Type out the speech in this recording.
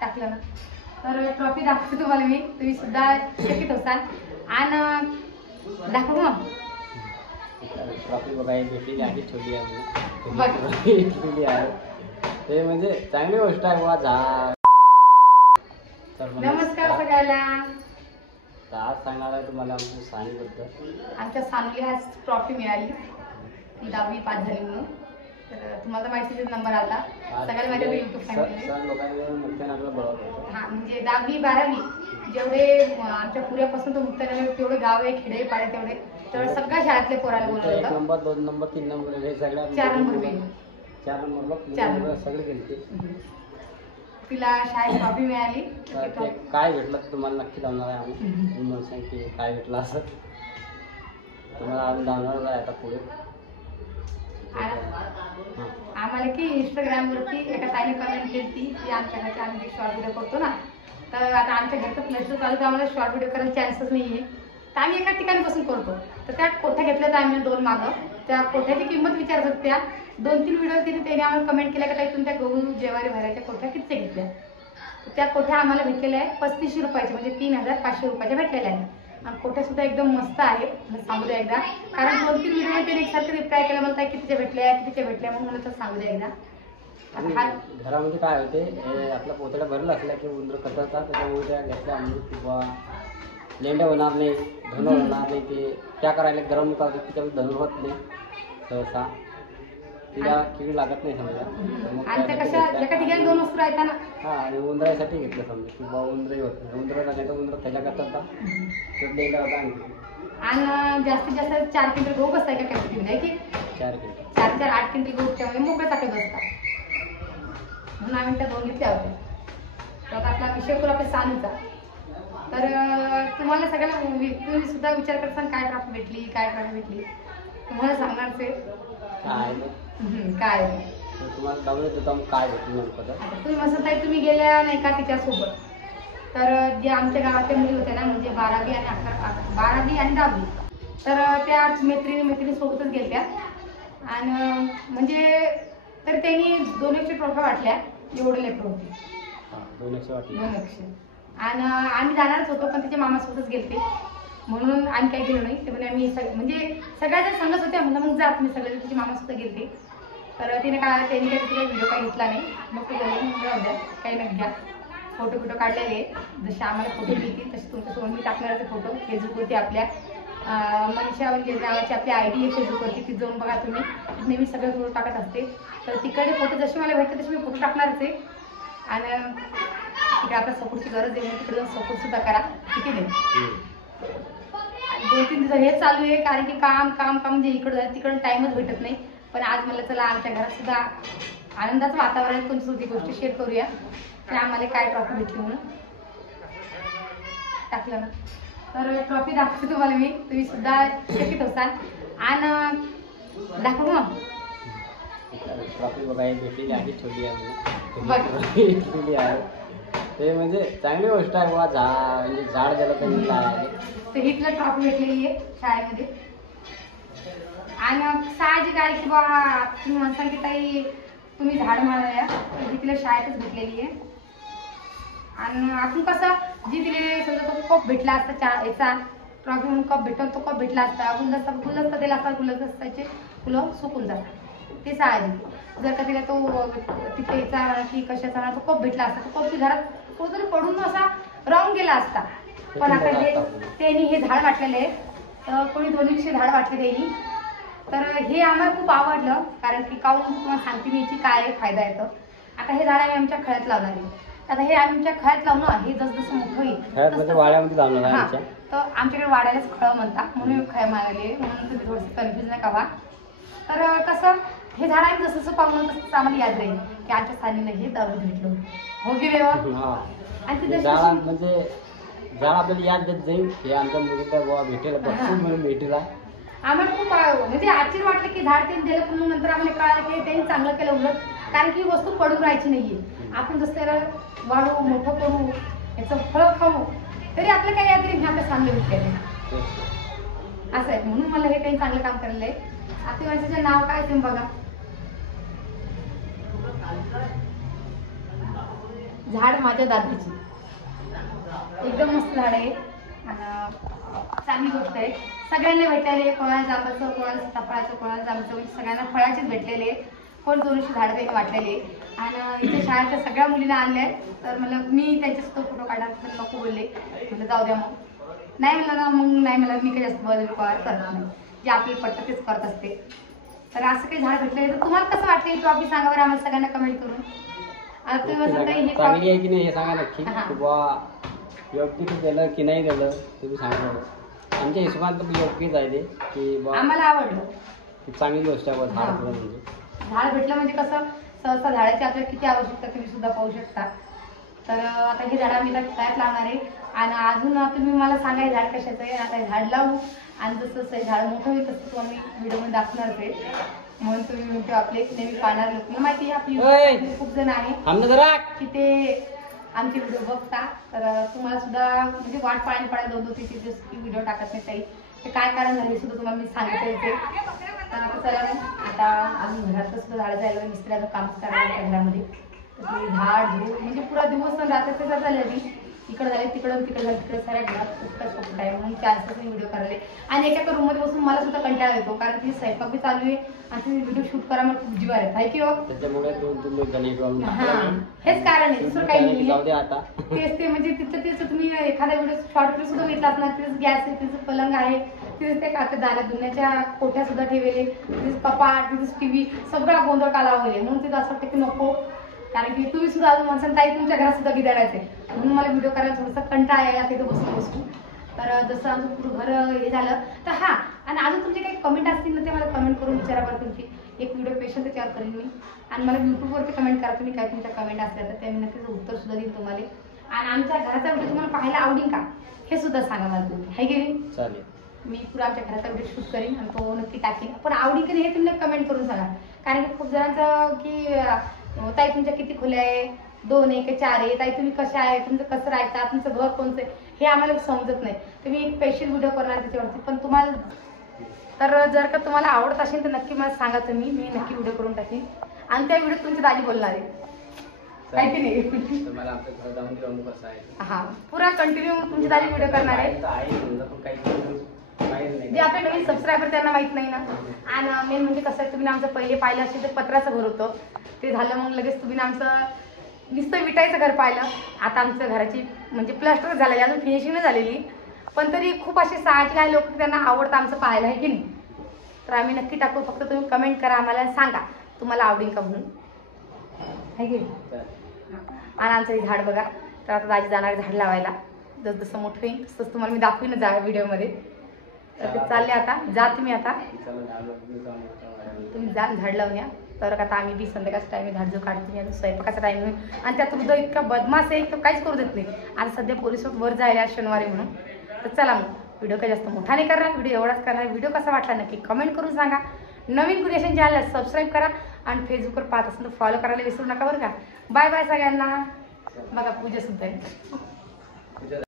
टाकलं ना तर ट्रॉफी दाखवते तुम्हाला मी, तुम्ही सुद्धा चकित असाल. आणि दाखवू मग ट्रॉफी बघायला भेटली आहे, छोटी आहे ते म्हणजे चांगली गोष्ट आहे बा. नमस्कार सगळ्याला. आज सांगणार आहे तुम्हाला आमच्या सानीबद्दल. आमच्या सानूला आज ट्रॉफी मिळाली, ती 10वी पास झाली म्हणून. तर तुम्हाला माहितीच नंबर आला सगळ्याला माझ्या युट्यूब फॅमिली. हा म्हणजे 10वी 12वी जेवढे आमच्या पुऱ्यापासून तो मुक्तानगर तेवढे गाव आहे, खेडे पाडे तेवढे सगळ्या शाळेतल्या पोराला बोलवलं होतं. 1 नंबर 2 नंबर 3 नंबर हे सगळ्या 4 नंबर गेली, 4 नंबरला सगळे गेले. तिला शाळेत ट्रॉफी मिळाली. काय भेटलं तुम्हाला नक्की लावणार आहे आम्ही. मला सांगते काय भेटलं असं तुम्हाला आम्ही लावणार आहे आता पुढे. आम्हाला की इंस्टाग्रामवरती एका ताईने कमेंट केली की आमच्या घरचे आम्ही शॉर्ट व्हिडिओ करतो ना, तर आता आमच्या घरचं प्लस चालू तर आम्हाला शॉर्ट व्हिडिओ करायला चान्सच नाही आहे. तर आम्ही एका ठिकाणी बसून करतो. तर त्या कोठ्या घेतल्या तर आम्ही 2 मागं त्या कोठ्याची किंमत विचारत होत्या. 2-3 व्हिडिओ तिने त्याने आम्हाला कमेंट केल्या का ताई तुमच्या गहू ज्वारी भरायच्या कोठ्या किती घेतल्या. तर त्या कोठ्या आम्हाला भेटलेल्या आहे 3500 रुपयाच्या, म्हणजे 3500 रुपयाच्या भेटलेल्या आहेत. आणि कोठ्या सुद्धा एकदम मस्त आहे, सांगू द्या एकदा. कारण 2-3 व्हिडिओ त्याने एकसारखं रिप्लाय केला मला ताई कितीच्या भेटल्या म्हणून मला तर सांगू द्या एकदा. घरामध्ये काय होते आपला पोतड्या भरला असल्या की उंदर कचरतात, त्याच्यामुळे त्या घेतल्या आम्ही किंवा लेंड्या होणार नाही, धनुर होणार नाही. ते त्या करायला गरम करतात त्याच्यामध्ये धनुर होत नाही सहसा, तिला कीड लागत नाही समजा. आणि त्या कशा एका ठिकाणी 2 वस्तू राहतात ना. हा आणि उंदरासाठी घेतलं समजा किंवा उंदरही होत नाही. उंदर नाही तर उंदर त्याच्या करतात तर लेंड्या होता. आणि जास्तीत जास्त 4 क्विंटल गहू बसताय का कॅपॅसिटी आहे की 4 क्विंटल 4 8 क्विंटल गहूच्या मध्ये मोकळ्या टाकत बसतात. म्हणून आम्ही त्या 2 घेतल्या होत्या. तर आपला विषय करू आपल्या सानूचा. तर तुम्हाला सगळ्याला तुम्ही सुद्धा विचार करता काय ट्रॉफी भेटली तुम्हाला सांगणारच आहे काय तुम्हाला डाऊनलोड देतो काय भेटलं तुम्ही मस्त ताई तुम्ही गेल्या नाही का तिच्यासोबत. तर जे आमच्या गावातल्या मुली होत्या ना, म्हणजे 12वी आणि 10वी, तर त्या मैत्रिणी सोबतच गेल्या. आणि म्हणजे तर त्यांनी 200 ट्रॉफी वाटल्या, एवढे लेकरं होते 200. आणि आम्ही जाणारच होतो पण तिच्या मामासोबतच गेलते म्हणून आम्ही काही गेलो नाही. ते म्हणजे आम्ही म्हणजे सगळ्या जण सांगत होत्या म्हणलं मग जा तुम्ही सगळे तिच्या मामासोबत गेलते. तर त्यांनी काही व्हिडिओ काही घेतला नाही. मग ते जाऊ द्या काही नाही घ्या. फोटो काढलेले जसे आम्हाला फोटो घेतील तसे तुमच्यासोबत मी टाकणार फोटो फेसबुकवरती. आपल्या मनीषा म्हणजे नावाची आपली ID आहे फेसबुकवरती, ती जाऊन बघा तुम्ही. नेहमी सगळे फोटो टाकत असते. तर तिकडे फोटो जसे मला भेटते तसे मी फोटो टाकणारच आहे. आणि तिकडे आपल्या सपोर्टची गरज आहे म्हणून तिकडे जाऊन सपोर्ट सुद्धा करा, ठीक आहे. 2-3 दिवस हेच चालू आहे कारण की काम म्हणजे इकडं तिकडं टाइमच भेटत नाही. पण आज मला चला आमच्या घरात सुद्धा आनंदाचं वातावरण तुमची गोष्टी शेअर करूया की आम्हाला काय ट्रॉफी भेटली म्हणून. टाकलं ना तर ट्रॉफी दाखवते तुम्हाला मी, तुम्ही सुद्धा चकित असाल. आणि दाखवू मग ट्रॉफी बघायला भेटली आहे, छोटी आहे ते म्हणजे चांगली गोष्ट आहे बा. म्हणजे झाड गेलं तरी काय तर हिटलं ट्रॉफी भेटलेली आहे शाळेमध्ये. आणि साहजिक आहे की बा तुम्ही म्हणता की ताई तुम्ही झाड माराया, ही तिला शाळेतच भेटलेली आहे. आणि आपण कसं जी तिला समजा तो कप भेटला असता याचा ट्रॉफी म्हणून कप भेटतो, तो कप भेटला असता गुलदस्ता दिला असता, गुलदस्त्याचे फुलं सुकून जातात, ते साहजिक. जर का तिला तो तिथे याचा की कशाचा तो कप भेटला असता, तो कप घरात कुठेतरी पडून असा राहून गेला असता. पण आता त्यांनी हे झाड वाटलेलं आहे. तर कोणी 200 झाड वाटले त्यांनी. तर हे आम्हाला खूप आवडलं कारण की काहून तुम्हाला सांगते मी याची काय फायदा येतो. आता हे झाड आम्ही आमच्या खळ्यात लावणार आहे. आता हे आमच्या खळ्यात लावणं हे जसं मोठं होईल तर आमच्याकडे वाड्यालाच खळं म्हणतात म्हणून खळ्या मारले, म्हणून तुम्ही थोडंसं कन्फ्युज नका व्हा. तर कसं हे झाड आम्ही जसं पाहून तसं आम्हाला याद राहील की आमच्या सानीला हे दररोज भेटलं हो की वेवा. आणि ते म्हणजे झाड आपल्याला याद देत जाईल हे आमच्या मुलीला गोवा भेटेल म्हणून भेटेला. आम्हाला खूप म्हणजे आश्चर्य वाटलं की झाड त्यांनी दिलं पण नंतर आम्हाला कळालं की त्यांनी चांगलं केलं उलट. कारण की ही वस्तू पडून राहायची नाहीये. आपण जसं त्याला वाढवू मोठं करू याचं फळ खाऊ तरी आपलं काही याद नाही आपल्या चांगलं भेटलेलं असं आहे. म्हणून मला हे काही चांगलं काम करायला आहे. आपल्या माणसाचं नाव काय ते बघा. झाड माझ्या दादाची एकदम मस्त झाड आहे आणि चांगली गोष्ट आहे. सगळ्यांना भेटलेले, कोणाला जांबाचं, कोणाला सीताफळाचं, कोणाला जांबाचं, म्हणजे सगळ्यांना फळाचेच भेटलेले. कोण 200 झाडं त्यांनी वाटलेले आणि इथे शाळेच्या सगळ्या मुलींना आणल्या. तर मला मी त्यांच्यासोबत फोटो काढायला तर नको बोलले, म्हटलं जाऊ द्या मग. नाही म्हणलं ना मग नाही, मला मी काही जास्त बदल करत नाही, जे आपल्याला पटतं तेच करत असते. तर असं काही झाड भेटले तर तुम्हाला कसं वाटले टॉपिक सांगा बरं आम्हाला सगळ्यांना कमेंट करून. आता तुम्ही म्हणता हे चांगली आहे की नाही हे सांगा नक्की. हां. किंवा योग्य केलं की नाही केलं तुम्ही सांगा. आमच्या हिशोबात तर योग्यच आहे ते की बा आम्हाला आवडलं. ती चांगली गोष्ट आहे बा झाड हां. फुलं म्हणजे. झाड भेटलं म्हणजे कसं सहसा झाडाची आपल्याला किती आवश्यकता तुम्ही सुद्धा पाहू शकता. तर आता हे झाड आम्ही तयार लावणार आहे आणि अजून तुम्ही मला सांगा हे झाड कशाचं आहे. आता हे झाड लावू आणि जसं जसं हे झाड मोठं होईल तसं तुम्हाला मी व्हिडिओमध्ये दाखवणार आहे. म्हणून तुम्ही म्हणतो आपले नेहमी पाहणार लोक मला माहिती आहे आपली खूप जण आहे की ते आमचे व्हिडिओ बघता. तर तुम्हाला सुद्धा म्हणजे वाट पाळणी पडायला 2-3 दिवस की व्हिडिओ टाकत नाही ताई. ते काय कारण झाले सुद्धा तुम्हाला मी सांगितलं ते. तर आता चला आता अजून घरातलं सुद्धा झाड जायला मिस्त्रीचं काम करायला घरामध्ये. तर ते झाड म्हणजे पुरा दिवस रात्री झाले इकडे झाले तिकडं तिकडे झाले तिकडे साऱ्या घरात खूपच खूप टाईम म्हणून चान्सेस मी व्हिडिओ करायला. आणि एका रूममध्ये बसून मला सुद्धा कंटाळा येतो कारण ती स्वयंपाक बी चालू आहे आणि ती व्हिडिओ शूट करा मला खूप जीवार येत आहे की हो. त्याच्यामुळे 2-3 दिवस झाले हेच कारण आहे, दुसरं काही नाही. जाऊ दे आता. तेच ते म्हणजे तिथं तेच तुम्ही एखाद्या व्हिडिओ शॉर्ट व्हिडिओ सुद्धा घेतला असणार. तिथेच गॅस आहे, तिथं पलंग आहे, तिथेच ते काटे दाण्या धुण्याच्या कोठ्या सुद्धा ठेवले, तिथेच कपाट, तिथेच टीव्ही सगळा गोंधळ काला होईल. म्हणून तिथं असं वाटतं की नको, कारण की तुम्ही सुद्धा अजून म्हणसान ताई तुमच्या घरात सुद्धा गिदाडायचं आहे. म्हणून मला व्हिडिओ करायला थोडंसं कंटाळा यायला तिथं बसून. तर जसं आमचं पुढं घर हे झालं तर हां, आणि अजून तुमचे काही कमेंट असतील ना ते मला कमेंट करून विचारा बरं. तुमची एक व्हिडिओ पेशंट त्याच्यावर करेन मी. आणि मला यूट्यूबवरती कमेंट करा तुम्ही काय तुमच्या कमेंट असल्या तर ते मी नक्कीच उत्तर सुद्धा देईन तुम्हाला. आणि आमच्या घराचा व्हिडिओ तुम्हाला पाहायला आवडेल का हे सुद्धा सांगा मला तुम्ही, आहे की नाही. चालेल, मी पुरा आमच्या घराचा व्हिडिओ शूट करीन आणि तो नक्की टाकेन. पण आवडी की नाही हे तुम्ही कमेंट करून सांगा. कारण की खूप जणांचं की ताई तुमच्या किती खोल्या आहे, 2 आहे की 4 आहे, ताई तुम्ही कशा आहे, तुमचं कसं राहायचं, तुमचं घर कोणतं आहे हे आम्हाला समजत नाही. तर मी एक स्पेशल व्हिडिओ करणार त्याच्यावरती. पण तुम्हाला तर जर का तुम्हाला आवडत असेल तर नक्की मला सांगा तुम्ही, मी नक्की व्हिडिओ करून टाकेन. आणि त्या व्हिडिओत तुमची दाजी बोलणार आहे काय की नाही. मला आमच्या घरात जाऊन राहून कसं आहे हा पुरा कंटिन्यू तुमची दाजी व्हिडिओ करणार आहे. जे आपले नवीन सबस्क्रायबर त्यांना माहित नाही ना. आणि मेन म्हणजे कसं आहे, तुम्ही आमचं पहिले पाहिलं असेल तर पत्राचं घर होतं ते झालं. मग लगेच तुम्ही आमचं नुसतं विटायचं घर पाहिलं. आता आमच्या घराची म्हणजे प्लास्टर झालं, अजून फिनिशिंग नाही झालेली. पण तरी खूप असे साहजिक आहे लोक त्यांना आवडतं आमचं पाहायला, आहे की नाही. तर आम्ही नक्की टाकू, फक्त तुम्ही कमेंट करा आम्हाला सांगा तुम्हाला आवडेल का म्हणून, आहे की नाही. आणि आमचं हे झाड बघा. तर आता दाजी जाणार झाड लावायला. जसं जसं मोठं होईल तसंच तुम्हाला मी दाखवीन जा व्हिडिओमध्ये. तर ते चालले आता, जा तुम्ही आता तुम्ही जा झाड लावून या. तर आता आम्ही बी संध्याकाळचा टाईम झाड जो काढतो आणि स्वयंपाकाचा टाईम होईल. आणि त्यात हृदय इतका बदमाश आहे तो काहीच करू देत नाही. आणि सध्या पोलिसवर वर जायला शनिवारी म्हणून. तर चला मग व्हिडिओ काही जास्त मोठा नाही करणार, व्हिडिओ एवढाच करणार. व्हिडिओ कसा वाटला नक्की कमेंट करून सांगा. नवीन क्रिएशन चॅनलला सबस्क्राईब करा आणि फेसबुकवर पाहत असेल तर फॉलो करायला विसरू नका बरं का. बाय बाय सगळ्यांना. बघा पूजा सुद्धा आहे.